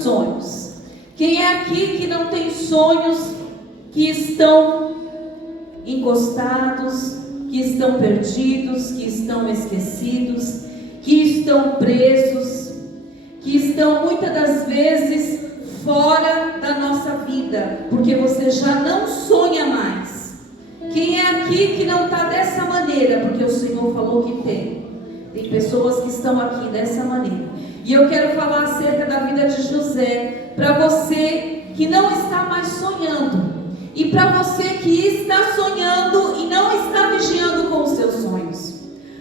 sonhos. Quem é aqui que não tem sonhos que estão encostados, que estão perdidos, que estão esquecidos, que estão presos, que estão muitas das vezes fora da nossa vida, porque você já não sonha mais? Quem é aqui que não está dessa maneira? Porque o Senhor falou que tem. Tem pessoas que estão aqui dessa maneira. E eu quero falar acerca da vida de José, para você que não está mais sonhando, e para você que está sonhando e não está vigiando com os seus sonhos.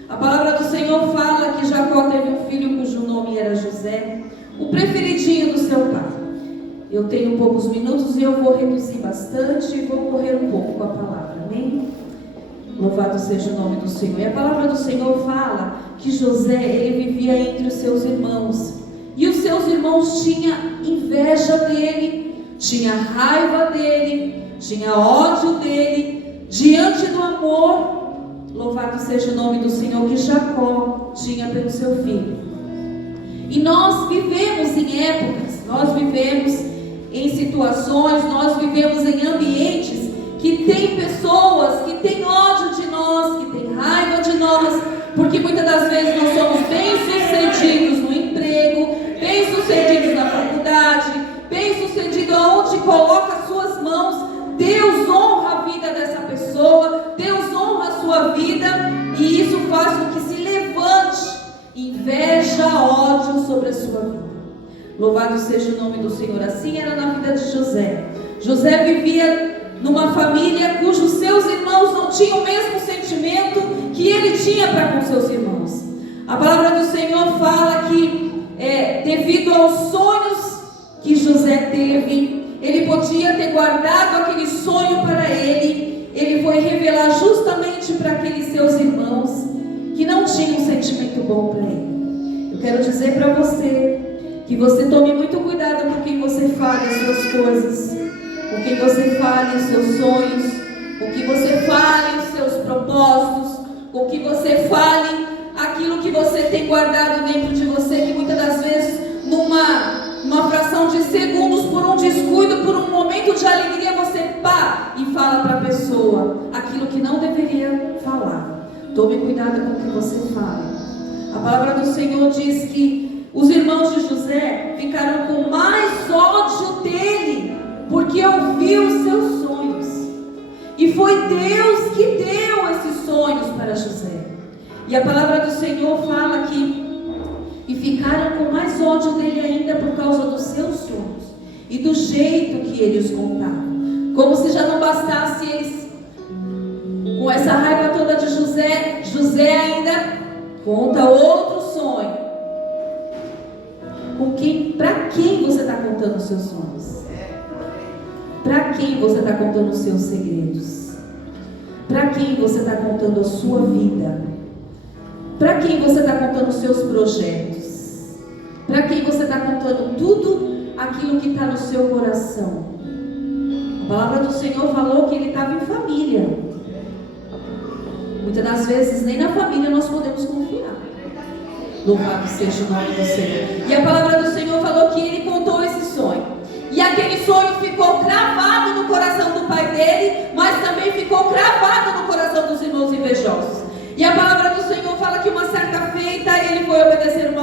A palavra do Senhor fala que Jacó teve um filho cujo nome era José, o preferidinho do seu pai. Eu tenho poucos minutos e eu vou reduzir bastante e vou correr um pouco com a palavra, amém? Louvado seja o nome do Senhor. E a palavra do Senhor fala que José, ele vivia entre os seus irmãos, e os seus irmãos tinham inveja dele, tinha raiva dele, tinha ódio dele, diante do amor, louvado seja o nome do Senhor, que Jacó tinha pelo seu filho. E nós vivemos em épocas, nós vivemos em situações, nós vivemos em ambientes que tem pessoas que têm ódio de nós, que têm raiva de nós, porque muitas das vezes nós somos bem-sucedidos no emprego, bem-sucedidos na faculdade, bem-sucedidos aonde coloca as suas mãos. Deus honra a vida dessa pessoa, Deus honra a sua vida, e isso faz com que se levante inveja, ódio sobre a sua vida. Louvado seja o nome do Senhor. Assim era na vida de José. José vivia numa família cujos seus irmãos não tinham o mesmo sentimento que ele tinha para com seus irmãos. A palavra do Senhor fala que devido aos sonhos que José teve, ele podia ter guardado aquele sonho para ele. Ele foi revelar justamente para aqueles seus irmãos que não tinham um sentimento bom para ele. Eu quero dizer para você que você tome muito cuidado com quem você fala as suas coisas, com quem você fale os seus sonhos, com que você fale os seus propósitos, com que você fale aquilo que você tem guardado dentro de você, que muitas das vezes numa fração de segundos, por um descuido, por um momento de alegria, você pá e fala para a pessoa aquilo que não deveria falar. Tome cuidado com o que você fala. A palavra do Senhor diz que os irmãos de José ficaram com mais ódio dele, porque ouviu os seus sonhos. E foi Deus que deu esses sonhos para José. E a palavra do Senhor fala que e ficaram com mais ódio dele ainda por causa dos seus sonhos e do jeito que ele os contava. Como se já não bastasse eles com essa raiva toda de José, José ainda conta outro sonho. Para quem você está contando os seus sonhos? Para quem você está contando os seus segredos? Para quem você está contando a sua vida? Para quem você está contando os seus projetos? Para quem você está contando tudo aquilo que está no seu coração? A palavra do Senhor falou que ele estava em família. Muitas das vezes nem na família nós podemos confiar. Louvado seja o nome do Senhor. E a palavra do Senhor falou que ele contou esse sonho. E aquele sonho ficou cravado no coração do pai dele, mas também ficou cravado no coração dos irmãos invejosos. E a palavra do Senhor fala que uma certa feita ele foi obedecer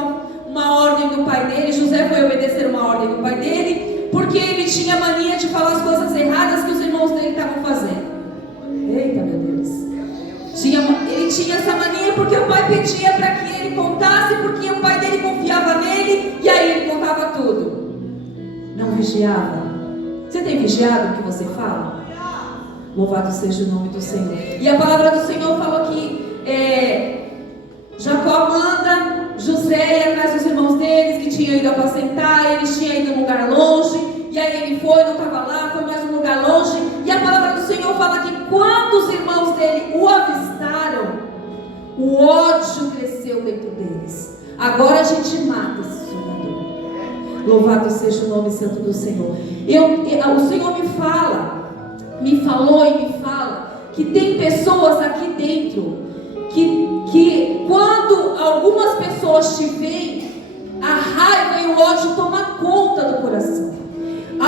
uma ordem do pai dele. José foi obedecer uma ordem do pai dele, porque ele tinha mania de falar as coisas erradas que os irmãos dele estavam fazendo. Eita, meu Deus. Ele tinha essa mania porque o pai pedia para que ele contasse, porque o pai dele confiava nele, e aí ele contava tudo. Não vigiava. Você tem vigiado o que você fala? Louvado seja o nome do Senhor. E a palavra do Senhor falou que Jacó manda José ir atrás dos irmãos deles, que tinham ido apacentar. Eles tinham ido a um lugar longe, e aí ele foi, não estava lá, foi mais um lugar longe. E a palavra do Senhor fala que quando os irmãos dele o avistaram, o ódio cresceu dentro deles. Agora a gente mata esse sonhador. Louvado seja o nome santo do Senhor. O Senhor me falou e me fala que tem pessoas aqui dentro que quando algumas pessoas te veem, a raiva e o ódio tomam conta do coração.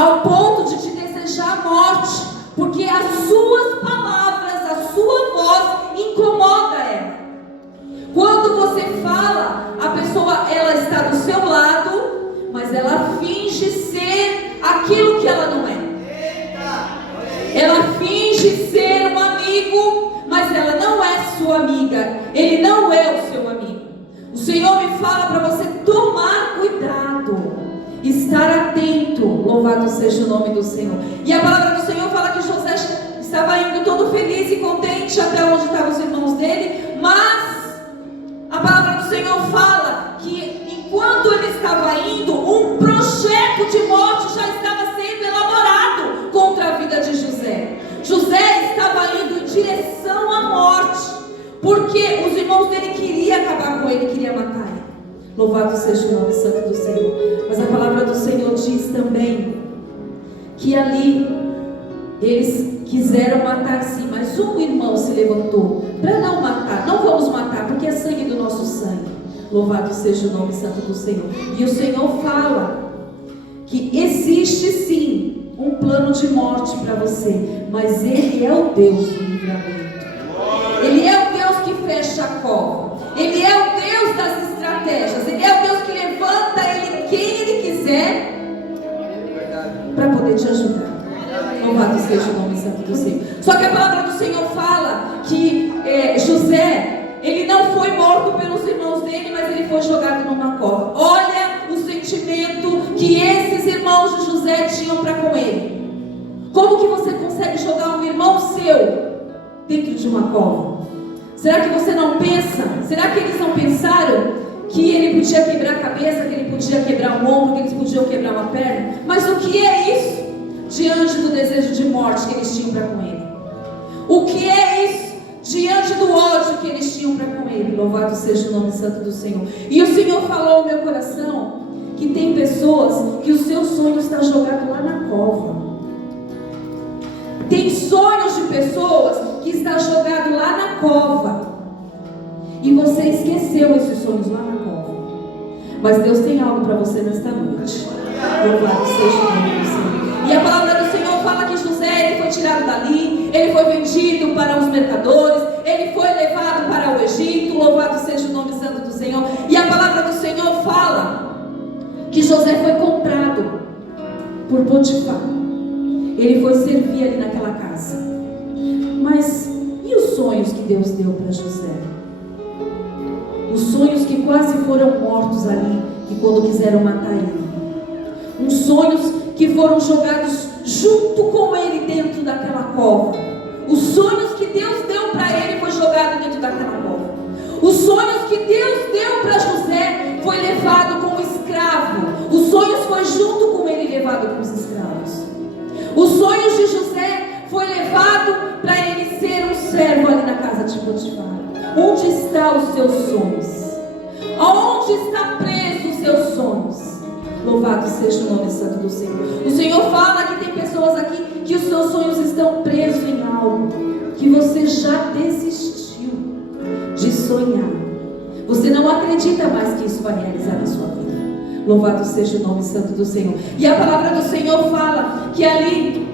ao ponto de te desejar a morte, porque as suas palavras, a sua voz incomoda ela. Quando você fala, a pessoa, ela está do seu lado, mas ela finge ser aquilo que ela não é. Ela finge ser um amigo, mas ela não é sua amiga. Ele não é o seu amigo. O Senhor me fala para você tomar cuidado, estar atento. Louvado seja o nome do Senhor. E a palavra do Senhor fala que José estava indo todo feliz e contente até onde estavam os irmãos dele, mas a palavra do Senhor fala que enquanto ele estava indo, um projeto de morte já estava sendo elaborado contra a vida de José. José estava indo em direção à morte, porque os irmãos dele queriam acabar com ele, queriam matar ele. Louvado seja o nome santo do Senhor. Mas a palavra do Senhor diz também que ali eles quiseram matar sim, mas um irmão se levantou para não matar. Não vamos matar, porque é sangue do nosso sangue. Louvado seja o nome santo do Senhor. E o Senhor fala que existe sim um plano de morte para você, mas Ele é o Deus do livramento. Ele é o Deus que fecha a cova. Ele é o Deus das estratégias. Ele é o Deus que levanta quem Ele quiser para poder te ajudar. Louvado seja o nome santo do Senhor. Só que a palavra do Senhor fala que José, ele não foi morto pelos irmãos dele, mas ele foi jogado numa cova. Olha o sentimento que esses irmãos de José tinham para com ele. Como que você consegue jogar um irmão seu dentro de uma cova? Será que você não pensa? Será que eles não pensaram que ele podia quebrar a cabeça, que ele podia quebrar um ombro, que eles podiam quebrar uma perna? Mas o que é isso diante do desejo de morte que eles tinham para com ele? O que é isso diante do ódio que eles tinham para com ele? Louvado seja o nome santo do Senhor. E o Senhor falou ao meu coração que tem pessoas que o seu sonho está jogado lá na cova. Tem sonhos de pessoas que está jogado lá na cova, e você esqueceu esses sonhos lá na cova. Mas Deus tem algo para você nesta noite. Louvado seja o nome do Senhor. E a palavra do Senhor fala que José, ele foi tirado dali, ele foi vendido para os mercadores, ele foi levado para o Egito. Louvado seja o nome santo do Senhor. E a palavra do Senhor fala que José foi comprado por Potifar. Ele foi servir ali naquela casa. Mas e os sonhos que Deus deu para José? Os sonhos que quase foram mortos ali, e quando quiseram matar ele. Os sonhos que foram jogados junto com ele dentro daquela cova. Os sonhos que Deus deu para ele foi jogado dentro daquela cova. Os sonhos que Deus deu para José foi levado como escravo. Os sonhos foi junto com ele levado como escravos. Os sonhos de José foi levado para ele ser um servo ali na casa de Potifar. Onde estão os seus sonhos? Aonde está preso os seus sonhos? Louvado seja o nome santo do Senhor. O Senhor fala que tem pessoas aqui que os seus sonhos estão presos em algo que você já desistiu de sonhar. Você não acredita mais que isso vai realizar na sua vida. Louvado seja o nome santo do Senhor. E a palavra do Senhor fala que ali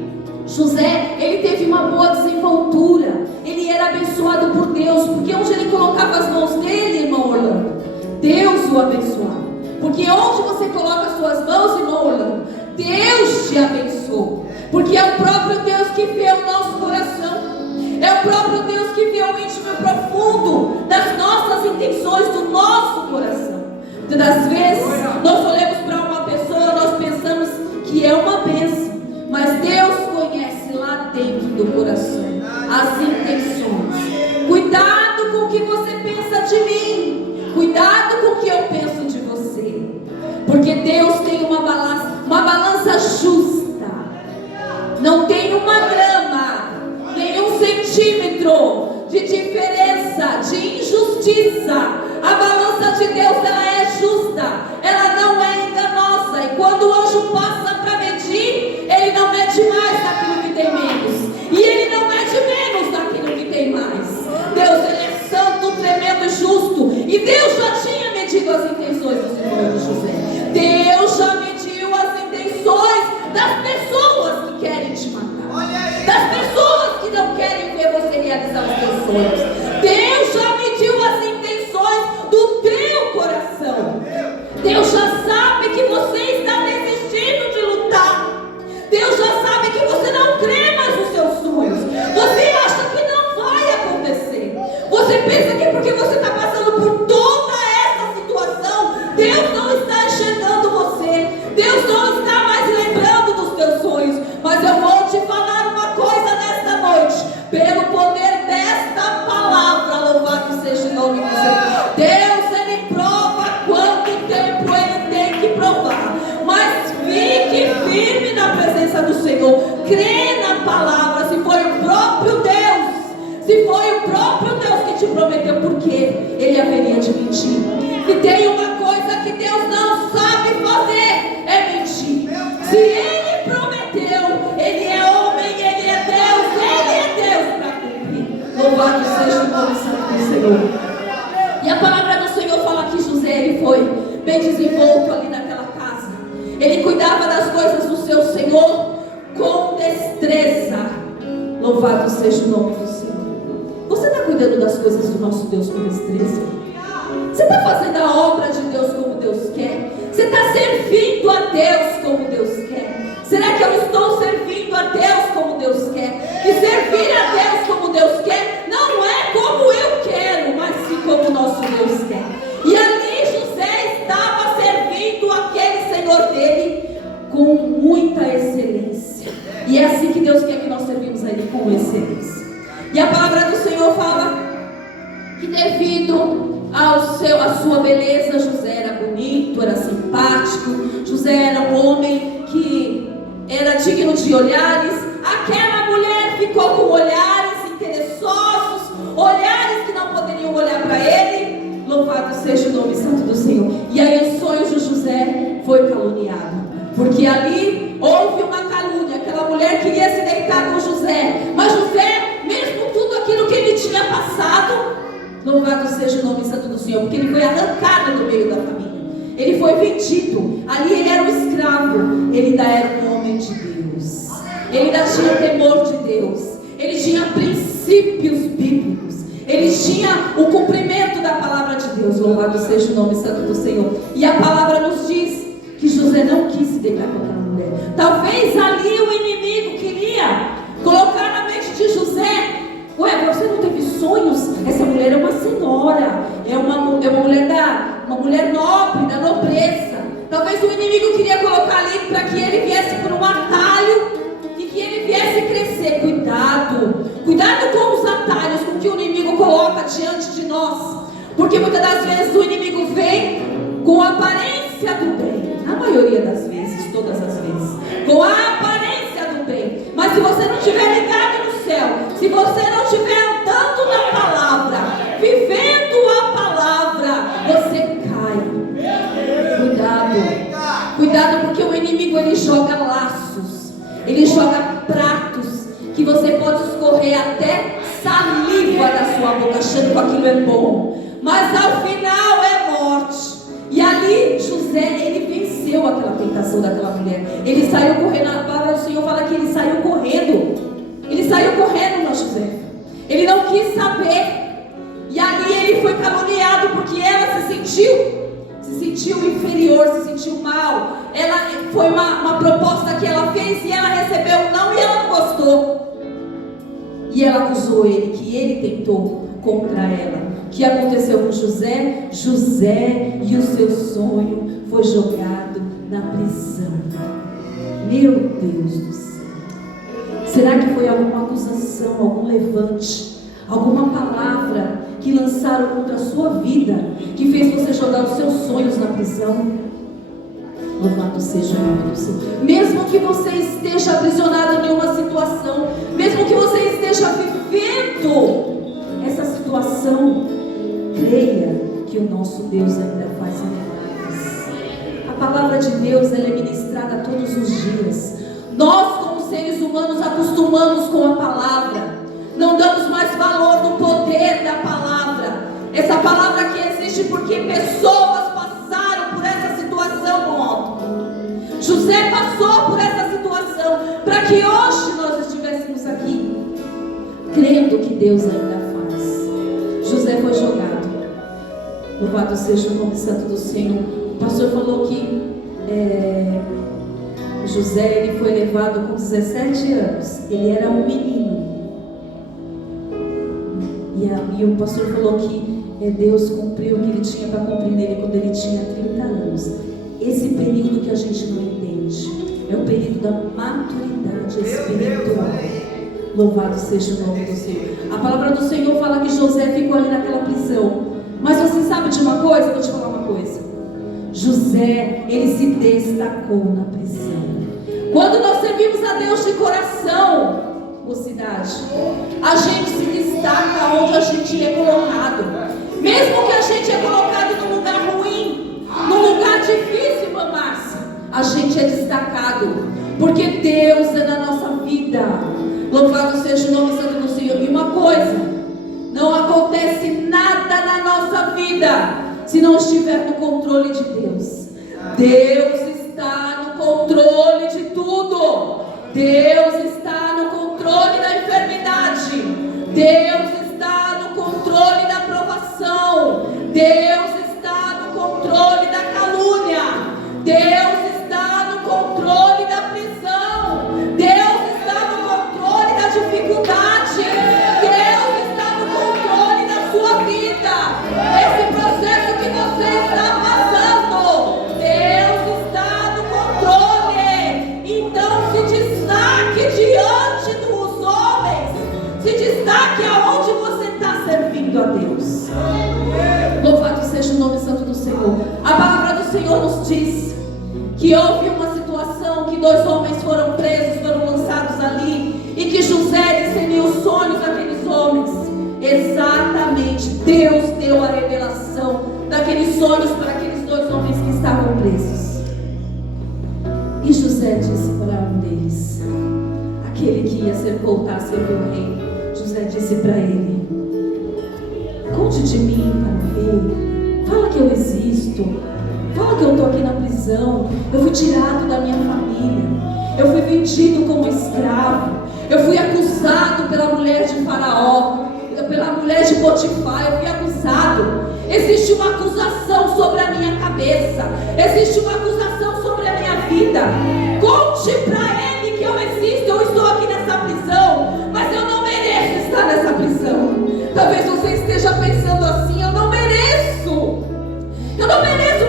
José, ele teve uma boa desenvoltura. Ele era abençoado por Deus, porque onde ele colocava as mãos dele, irmão Orlando, Deus o abençoava. Porque onde você coloca as suas mãos, irmão Orlando, Deus te abençoa. Porque é o próprio Deus que vê o nosso coração. É o próprio Deus que vê o íntimo e profundo das nossas intenções, do nosso coração. Muitas das vezes nós olhamos para uma pessoa, nós pensamos que é uma bênção, mas Deus conhece lá dentro do coração as intenções. Cuidado com o que você pensa de mim. Cuidado com o que eu penso de você. Porque Deus tem uma balança justa. Não tem uma grama, nem um centímetro de diferença, de injustiça. A balança de Deus, ela é justa, ela não é enganosa. E quando o anjo passa para medir, ele não mede mais naquilo que tem menos, e ele não mede menos naquilo que tem mais. Deus, ele é santo, tremendo e justo. E Deus já tinha medido as intenções dos irmãos de José. Deus já mediu as intenções das pessoas presença do Senhor. Crê na palavra. Se foi o próprio Deus, se foi o próprio Deus que te prometeu, porque Ele haveria de mentir? Se tem uma coisa que Deus não sabe fazer, é mentir. Se Ele prometeu, Ele é homem, Ele é Deus para cumprir. Louvado seja o nome santo do Senhor. E a palavra do Senhor fala que José, ele foi bem desenvolto ali naquela casa. Ele cuidava das coisas do seu Senhor com destreza. Louvado seja o nome do Senhor. Você está cuidando das coisas do nosso Deus com destreza? Você está fazendo a obra de Deus como Deus quer? Você está servindo a Deus como Deus quer? Será que eu estou servindo a Deus como Deus quer? E servir a Deus como Deus quer não é como eu quero, mas sim como o nosso Deus quer. E ali José estava servindo aquele Senhor dele com muita excelência. E é assim que Deus quer que nós servimos a Ele, com excelência. E a palavra do Senhor fala que devido a sua beleza, José era bonito, era simpático, José era um homem que era digno de olhares. Aquela mulher ficou com olhares interessosos, olhares que não poderiam olhar para ele. Louvado seja o nome santo do Senhor. E aí os sonhos de José foi caluniado, porque ali houve uma calúnia. Aquela mulher queria se deitar com José, mas José, mesmo tudo aquilo que ele tinha passado, louvado seja o nome santo do Senhor, porque ele foi arrancado do meio da família, ele foi vendido. Ali ele era um escravo, ele ainda era um homem de Deus, ele ainda tinha temor de Deus, ele tinha princípios bíblicos, ele tinha o cumprimento da palavra de Deus. Louvado seja o nome santo do Senhor. E a palavra nos diz que José não quis se deitar com aquela mulher. Talvez ali o inimigo queria colocar na mente de José: ué, você não teve sonhos? Essa mulher é uma senhora, é uma mulher nobre, da nobreza. Talvez o inimigo queria colocar ali para que ele viesse por um atalho e que ele viesse crescer. Cuidado com os atalhos, com que o inimigo coloca diante de nós, porque muitas das vezes o inimigo vem com a aparência do bem, na maioria das vezes, todas as vezes, com a aparência do bem. Mas se você não estiver ligado no céu, se você não estiver andando na palavra, vivendo a palavra, você cai. Cuidado, porque o inimigo, ele joga laços, ele joga pratos, que você pode escorrer até saliva da sua boca, achando que aquilo é bom, mas ao final é morte. E ali José, ele venceu aquela tentação daquela mulher. Ele saiu correndo. A palavra do Senhor fala que ele saiu correndo. Ele saiu correndo, na José. Ele não quis saber. E ali ele foi caluniado, porque ela se sentiu inferior, se sentiu mal. Ela foi uma proposta que ela fez e ela recebeu um não, e ela não gostou. E ela acusou ele, que ele tentou contra ela. O que aconteceu com José? José e o seu sonho foi jogado na prisão. Meu Deus do céu. Será que foi alguma acusação, algum levante, alguma palavra que lançaram contra a sua vida, que fez você jogar os seus sonhos na prisão? Louvado seja o nome do Senhor. Mesmo que você esteja aprisionado em uma situação, mesmo que você esteja vivendo essa situação, creia que o nosso Deus ainda faz milagres. A palavra de Deus, ela é ministrada todos os dias. Nós, como seres humanos, acostumamos com a palavra, não damos mais valor no poder da palavra. Essa palavra que existe porque pessoas passaram por essa situação no alto. José passou por essa situação para que hoje nós estivéssemos aqui, crendo que Deus ainda faz. José foi jogado. Louvado seja o nome santo do Senhor. O pastor falou que José, ele foi levado com 17 anos. Ele era um menino. E o pastor falou que Deus cumpriu o que ele tinha para cumprir nele quando ele tinha 30 anos. Esse período que a gente não entende é o período da maturidade espiritual. Louvado seja o nome do Senhor. A palavra do Senhor fala que José ficou ali naquela prisão. Mas você sabe de uma coisa? Eu vou te falar uma coisa. José, ele se destacou na prisão. Quando nós servimos servimos a Deus de coração, mocidade, a gente se destaca onde a gente é colocado. Mesmo que a gente é colocado num lugar ruim, num lugar difícil, irmã Márcia, a gente é destacado, porque Deus é na nossa vida. Louvado seja o nome santo do Senhor. E uma coisa, não acontece nada na nossa vida se não estiver no controle de Deus. Deus está no controle de tudo. Deus está no controle da enfermidade. Deus está no controle da provação. Deus está no controle da calúnia. Deus está no controle da prisão. Deus está no controle da dificuldade. Deus está no controle da sua vida. Esse processo que você está passando, Deus está no controle. Então se destaque diante dos homens. Se destaque aonde você está servindo a Deus. Louvado seja o nome santo do Senhor. A palavra do Senhor nos diz que houve uma situação que 2 homens foram presos, foram lançados ali, e que José discerniu os sonhos daqueles homens. Exatamente, Deus deu a revelação daqueles sonhos para aqueles 2 homens que estavam presos. E José disse para um deles, aquele que ia voltar a servir o rei, José disse para ele: conte de mim para o rei, fala que eu existo, fala que eu estou aqui na prisão, eu fui tirado da minha família, eu fui vendido como escravo, eu fui acusado pela mulher de Faraó, pela mulher de Potifar, eu fui acusado. Existe uma acusação sobre a minha cabeça, existe uma acusação sobre a minha vida. Conte para ele que eu existo, eu estou aqui nessa prisão, mas eu não mereço estar nessa prisão. Talvez você esteja pensando assim: eu não mereço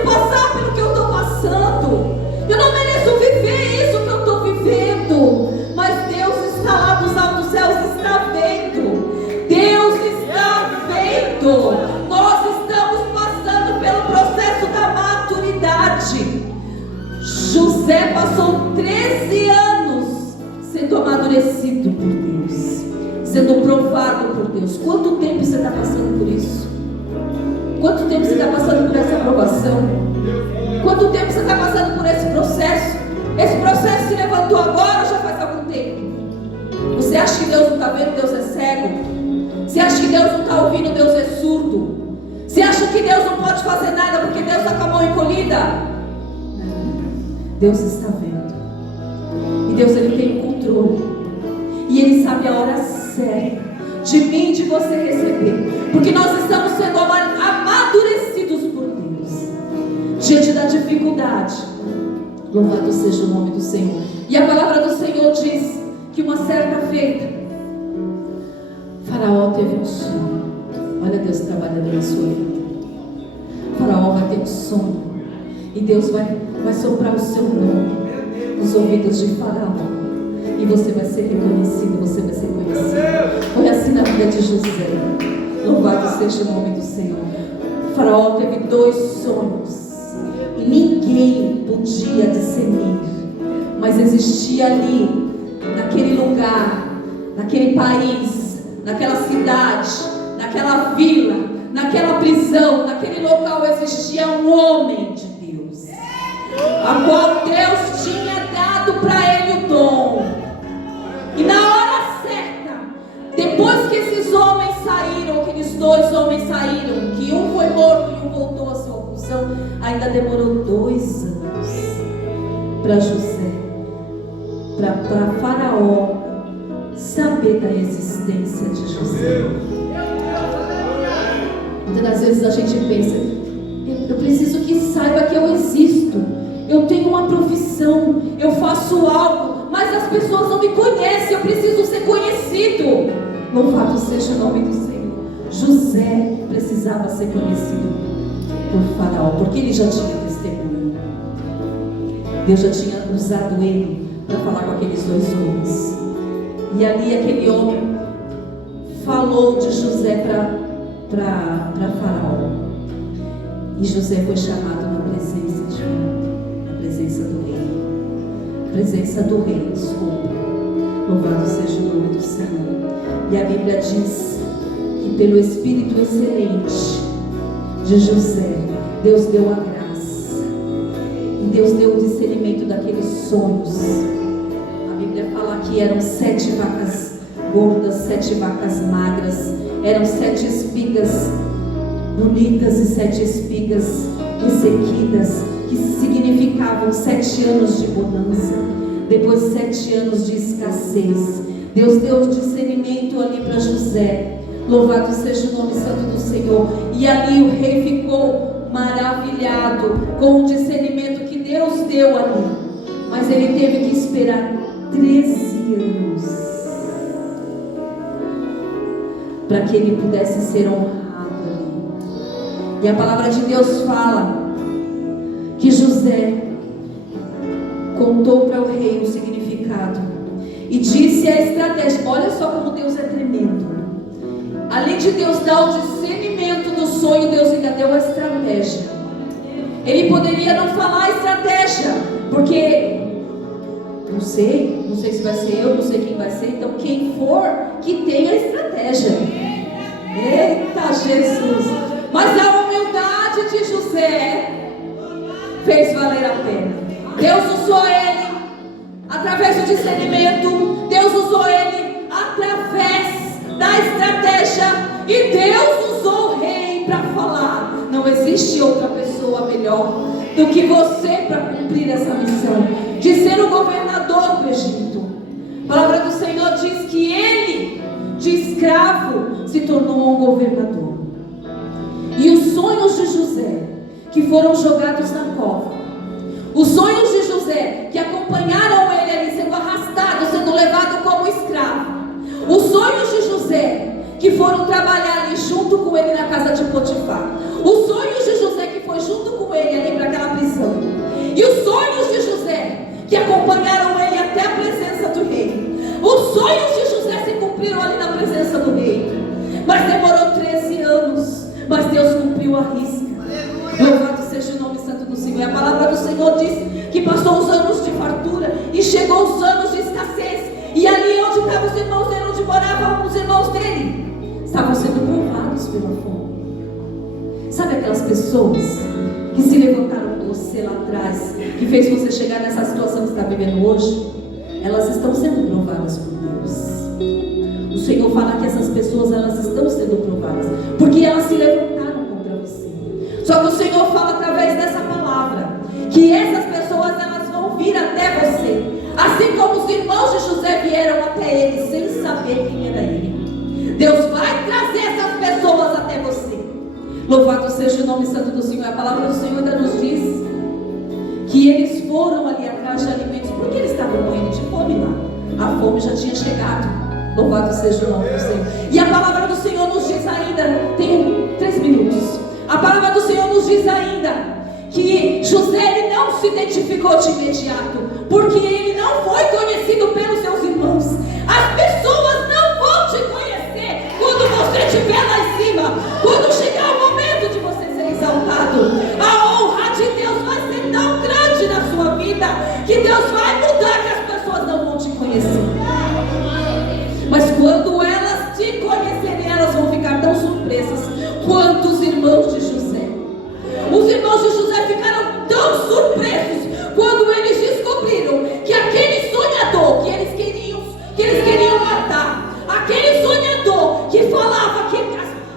passar pelo que eu estou passando, eu não mereço viver isso que eu estou vivendo. Mas Deus está lá nos altos céus, está vendo. Deus está vendo. Nós estamos passando pelo processo da maturidade. José passou 13 anos sendo amadurecido por Deus, sendo provado por Deus. Quanto tempo você está passando por isso? Quanto tempo você está passando por essa aprovação? Quanto tempo você está passando por esse processo? Esse processo se levantou agora ou já faz algum tempo? Você acha que Deus não está vendo? Deus é cego? Você acha que Deus não está ouvindo? Deus é surdo? Você acha que Deus não pode fazer nada porque Deus está com a mão encolhida? Não. Deus está vendo. E Deus, Ele tem o controle. E Ele sabe a hora certa de mim e de você receber, porque nós estamos sendo amadurecidos por Deus diante da dificuldade. Louvado seja o nome do Senhor. E a palavra do Senhor diz que uma certa feita, Faraó teve um sonho. Olha Deus trabalhando na sua vida. Faraó vai ter um sonho, e Deus vai soprar o seu nome nos ouvidos de Faraó, e você vai ser reconhecido, você vai ser conhecido. Foi assim na vida de José. Louvado seja o nome do Senhor. O Faraó teve 2 sonhos e ninguém podia discernir, mas existia ali, naquele lugar, naquele país, naquela cidade, naquela vila, naquela prisão, naquele local existia um homem de Deus, a qual Deus tinha dado para ele o dom. E na hora certa, depois que esses homens saíram, aqueles 2 homens saíram, que um foi morto e um voltou à sua função, ainda demorou 2 anos para José, para Faraó saber da existência de José. Muitas das vezes a gente pensa: eu preciso que saiba que eu existo, eu tenho uma profissão, eu faço algo, mas as pessoas não me conhecem, eu preciso ser conhecido. Louvado seja o nome do Senhor. José precisava ser conhecido por Faraó, porque ele já tinha testemunho. Deus já tinha usado ele para falar com aqueles 2 homens. E ali aquele homem falou de José para Faraó. E José foi chamado na presença do rei. presença do rei, desculpa. Louvado seja o nome do Senhor. E a Bíblia diz que pelo Espírito excelente de José, Deus deu a graça. E Deus deu o discernimento daqueles sonhos. A Bíblia fala que eram 7 vacas gordas, 7 vacas magras. Eram 7 espigas bonitas e 7 espigas ressequidas, que significavam 7 anos de bonança, depois 7 anos de escassez. Deus deu o discernimento ali para José. Louvado seja o nome santo do Senhor. E ali o rei ficou maravilhado com o discernimento que Deus deu ali. Mas ele teve que esperar 13 anos para que ele pudesse ser honrado ali. E a palavra de Deus fala que José contou para o rei o significado e disse a estratégia. Olha só como Deus é tremendo. Além de Deus dar o discernimento do sonho, Deus ainda deu a estratégia. Ele poderia não falar a estratégia, porque não sei se vai ser eu, não sei quem vai ser. Então quem for, que tenha a estratégia. Eita Jesus! Mas a humildade de José fez valer a pena. Deus usou ele através do discernimento. Deus usou ele através da estratégia. E Deus usou o rei para falar: não existe outra pessoa melhor do que você para cumprir essa missão de ser o governador do Egito. A palavra do Senhor diz que ele, de escravo, se tornou um governador. E os sonhos de José, que foram jogados na cova, os sonhos de José, que acompanharam ele ali, sendo arrastado, sendo levado como escravo, os sonhos de José, que foram trabalhar ali junto com ele na casa de Potifar, os sonhos de José, que foi junto com ele ali para aquela prisão, e os sonhos de José, que acompanharam ele até a presença do rei. Os sonhos de José se cumpriram ali na presença do rei, mas demorou 13 anos, mas Deus cumpriu a risca. Louvado seja o nome santo do Senhor. E a palavra do Senhor diz que passou os anos de fartura e chegou os anos de escassez. E ali onde estavam os irmãos dele, onde moravam os irmãos dele, estavam sendo provados pela fome. Sabe aquelas pessoas que se levantaram com você lá atrás, que fez você chegar nessa situação que você está vivendo hoje? Elas estão sendo provadas por Deus. O Senhor fala que essas pessoas, elas estão sendo provadas porque elas se levantaram contra você. Só que o Senhor fala através dessa palavra que essas pessoas, elas vão vir até você, assim como os irmãos de José vieram até ele sem saber quem era ele. Deus vai trazer essas pessoas até você. Louvado seja o nome santo do Senhor. A palavra do Senhor ainda nos diz que eles foram ali atrás de alimentos, porque eles estavam morrendo de fome lá. A fome já tinha chegado. Louvado seja o nome do Senhor. E a palavra do Senhor nos diz ainda, tem 3 minutos. A palavra do Senhor nos diz ainda que José, ele não se identificou de imediato, porque ele não foi conhecido pelos seus irmãos. As pessoas não vão te conhecer quando você estiver lá em cima, quando chegar o momento de você ser exaltado. A honra de Deus vai ser tão grande na sua vida que Deus vai mudar, que as pessoas não vão te conhecer. Mas quando elas te conhecerem, elas vão ficar tão surpresas quanto os irmãos de José. Os irmãos de José ficaram tão surpresos quando eles descobriram que aquele sonhador que eles queriam matar, aquele sonhador que falava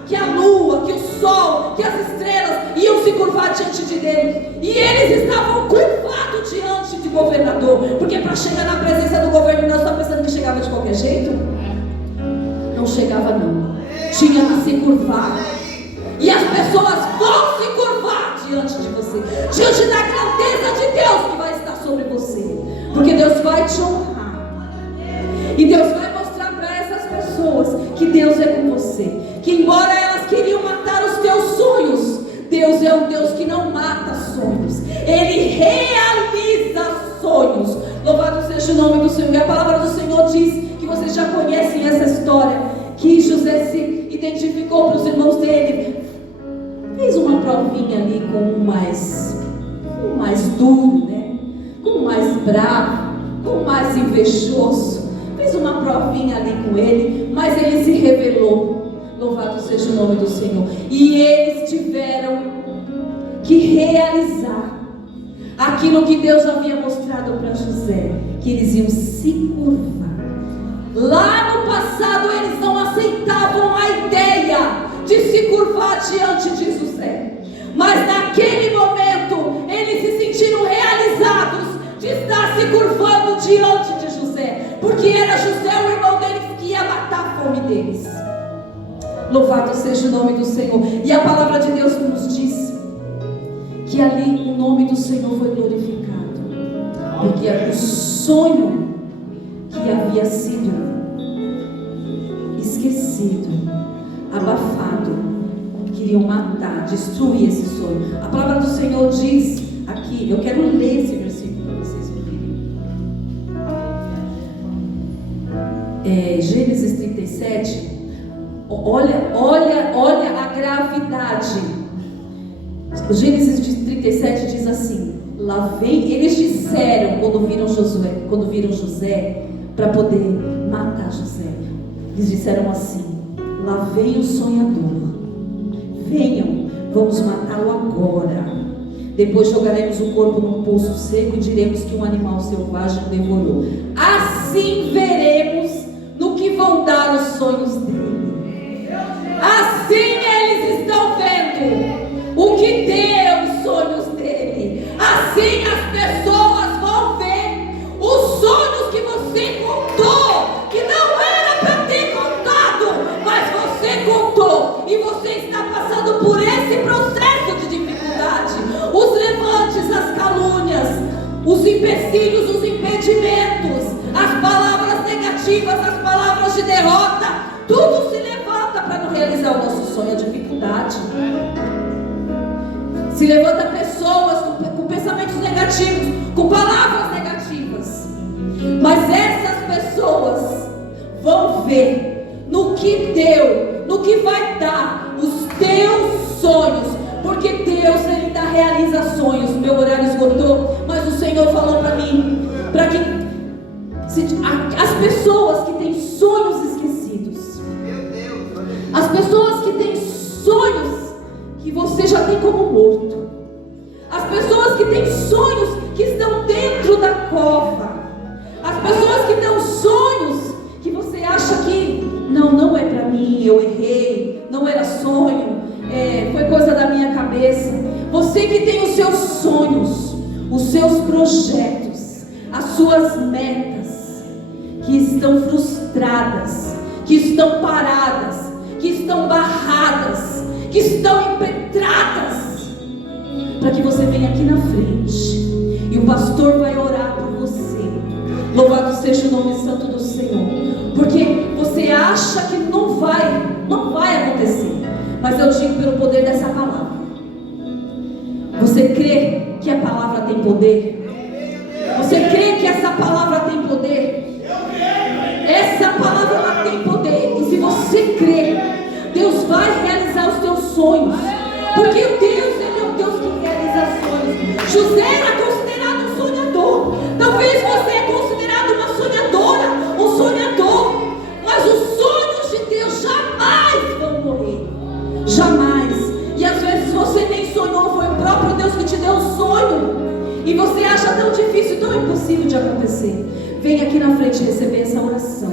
que a lua, que o sol, que as estrelas iam se curvar diante dele, e eles estavam curvados diante de governador, porque para chegar na presença do governador, está pensando que chegava de qualquer jeito? Não chegava não, tinha que se curvar. E as pessoas vão se curvar diante de você, diante da grandeza de Deus que vai estar sobre você, porque Deus vai te honrar. E Deus vai mostrar para essas pessoas que Deus é com você, que embora elas queriam matar os teus sonhos, Deus é um Deus que não mata sonhos, Ele realiza sonhos. Louvado seja o nome do Senhor. E a palavra do Senhor diz que vocês já conhecem essa história, que José se identificou para os irmãos dele, fez uma provinha ali com o mais duro, né? Com o mais bravo, invejoso, fez uma provinha ali com ele, mas ele se revelou. Louvado seja o nome do Senhor. E eles tiveram que realizar aquilo que Deus havia mostrado para José, que eles iam se curvar. Lá no passado eles não aceitavam a ideia de se curvar diante de José, mas naquele momento eles se sentiram realizados de estar se curvando diante de José, porque era José o irmão deles que ia matar a fome deles. Louvado seja o nome do Senhor. E a palavra de Deus nos diz que ali o nome do Senhor foi glorificado, porque o sonho que havia sido esquecido, abafado, queriam matar, destruir esse sonho. A palavra do Senhor diz aqui, eu quero ler esse versículo para vocês ouvirem. Gênesis 37. Olha a gravidade. Gênesis 37 diz assim: lá vem, eles disseram quando viram José para poder matar José, eles disseram assim: lá vem o sonhador, venham, vamos matá-lo agora. Depois jogaremos o corpo num poço seco e diremos que um animal selvagem o devorou. Assim veremos no que vão dar os sonhos dele. Assim eles estão vendo o que deu os sonhos dele. Assim as pessoas vão ver os sonhos que você contou, que não era para ter contado, mas você contou, e você está passando por esse processo de dificuldade. Os levantes, as calúnias, os empecilhos, os impedimentos, as palavras negativas, as palavras de derrota, tudo se levanta para não realizar o nosso sonho. A dificuldade se levanta pessoas com pensamentos negativos, com palavras negativas, mas essas pessoas vão ver no que deu, no que vai dar os teus sonhos, porque Deus, Ele ainda realiza sonhos. Meu horário esgotou, mas o Senhor falou para mim, para que as pessoas que têm sonhos esquecidos, as pessoas que têm sonhos que você já tem como morto, as pessoas que têm sonhos que estão dentro da cova, as pessoas que têm sonhos que você acha que não é para mim, eu errei, não era sonho, foi coisa da minha cabeça. Você que tem os seus sonhos, os seus projetos, as suas metas que estão frustradas, que estão paradas, que estão barradas, que estão impetradas, para que você venha aqui na frente e o pastor vai orar por você. Louvado seja o nome santo do Senhor, porque você acha que não vai acontecer, mas eu digo pelo poder dessa palavra. Você crê que a palavra tem poder? Você crê que essa palavra tem poder? Essa palavra ela tem poder. E se você crê, Deus vai realizar os teus sonhos, porque Deus, Ele é o Deus que realiza sonhos. José era considerado um sonhador. Talvez você é considerado uma sonhadora, um sonhador, mas os sonhos de Deus jamais vão morrer, jamais. E às vezes você nem sonhou, foi o próprio Deus que te deu o sonho, e você acha tão difícil, tão impossível de acontecer. Vem aqui na frente receber essa oração,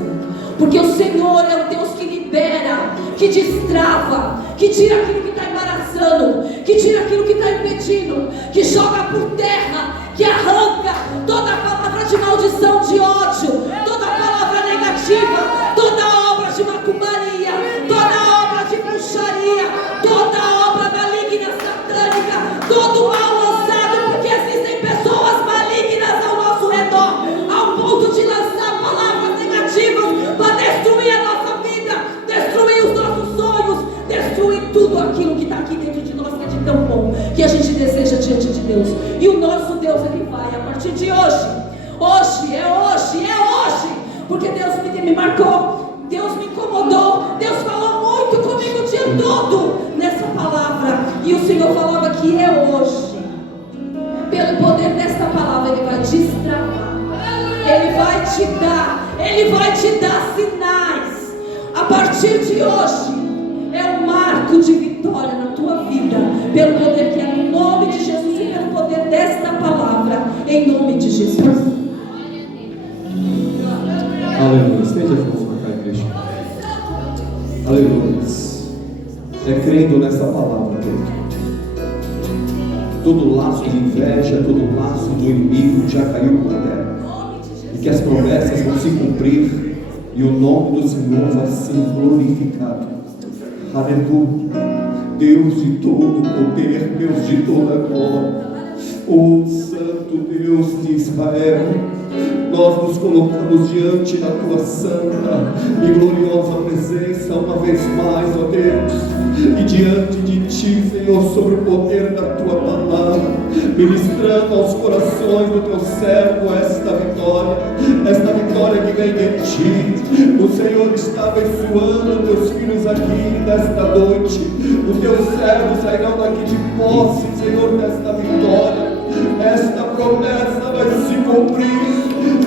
porque o Senhor é o Deus que libera, que destrava, que tira aquilo que está embaraçando, que tira aquilo que está impedindo, que joga por terra, que arranca toda a palavra de maldição, de ódio, toda a palavra negativa, toda obra de macumbaria, toda obra de bruxaria, toda obra maligna, satânica, todo mal lançado, porque existem pessoas malignas ao nosso redor, ao ponto de lançar palavras negativas para destruir a nossa vida, destruir os nossos sonhos, destruir tudo aquilo que está aqui dentro de nós, que é de tão bom, que a gente deseja diante de Deus. E o nosso Deus, Ele vai, a partir de hoje, porque Deus me marcou, Deus me incomodou, Deus falou muito comigo o dia todo nessa palavra, e o Senhor falava que é hoje, pelo poder desta palavra, Ele vai destravar, Ele vai te dar, Ele vai te dar sinais. A partir de hoje é um marco de vitória na tua vida, pelo poder que é no nome de Jesus e pelo poder desta palavra, em nome de Jesus. Aleluia. Estende as mãos para cá, igreja. Aleluia. É crendo nessa palavra, Deus. Todo laço de inveja, todo laço do inimigo já caiu por terra. E que as promessas vão se cumprir e o nome do Senhor vai ser glorificado. Aleluia. Deus de todo poder, Deus de toda glória, o Santo Deus de Israel, nós nos colocamos diante da tua santa e gloriosa presença uma vez mais, ó Deus, e diante de ti, Senhor, sobre o poder da tua palavra, ministrando aos corações do teu servo esta vitória que vem de ti. O Senhor está abençoando teus filhos aqui nesta noite. Os teus servos sairão daqui de posse, Senhor, desta vitória. Esta promessa vai se cumprir,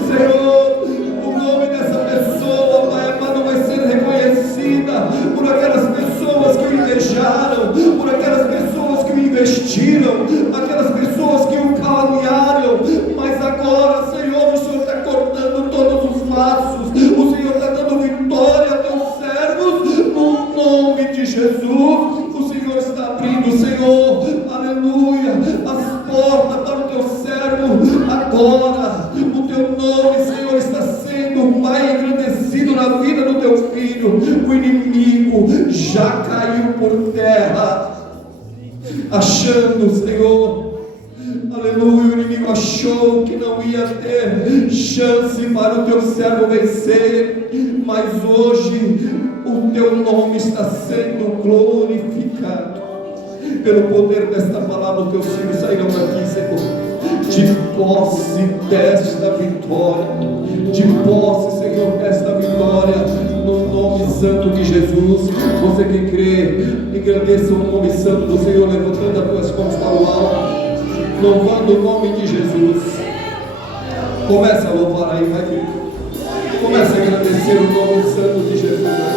Senhor. O nome dessa pessoa, Pai amado, vai ser reconhecida por aquelas pessoas que o invejaram, por aquelas pessoas que o investiram, aquelas pessoas que o caluniaram. Mas agora, Senhor, o Senhor está cortando todos os laços. O Senhor está dando vitória a teus servos no nome de Jesus. O Senhor está abrindo, Senhor, aleluia, as portas para o teu servo. Agora o teu nome, Senhor, está sendo, Pai, engrandecido na vida do teu filho. O inimigo já caiu por terra, achando, Senhor, aleluia, o inimigo achou que não ia ter chance para o teu servo vencer, mas hoje o teu nome está sendo glorificado. Pelo poder desta palavra, os teus filhos sairão daqui, Senhor, de posse desta vitória, de posse, Senhor, desta vitória, no nome santo de Jesus. Você que crê, engrandeça o nome santo do Senhor, levantando as tuas mãos para o alto, louvando o nome de Jesus. Começa a louvar aí, vai, filho. Começa a agradecer o nome santo de Jesus.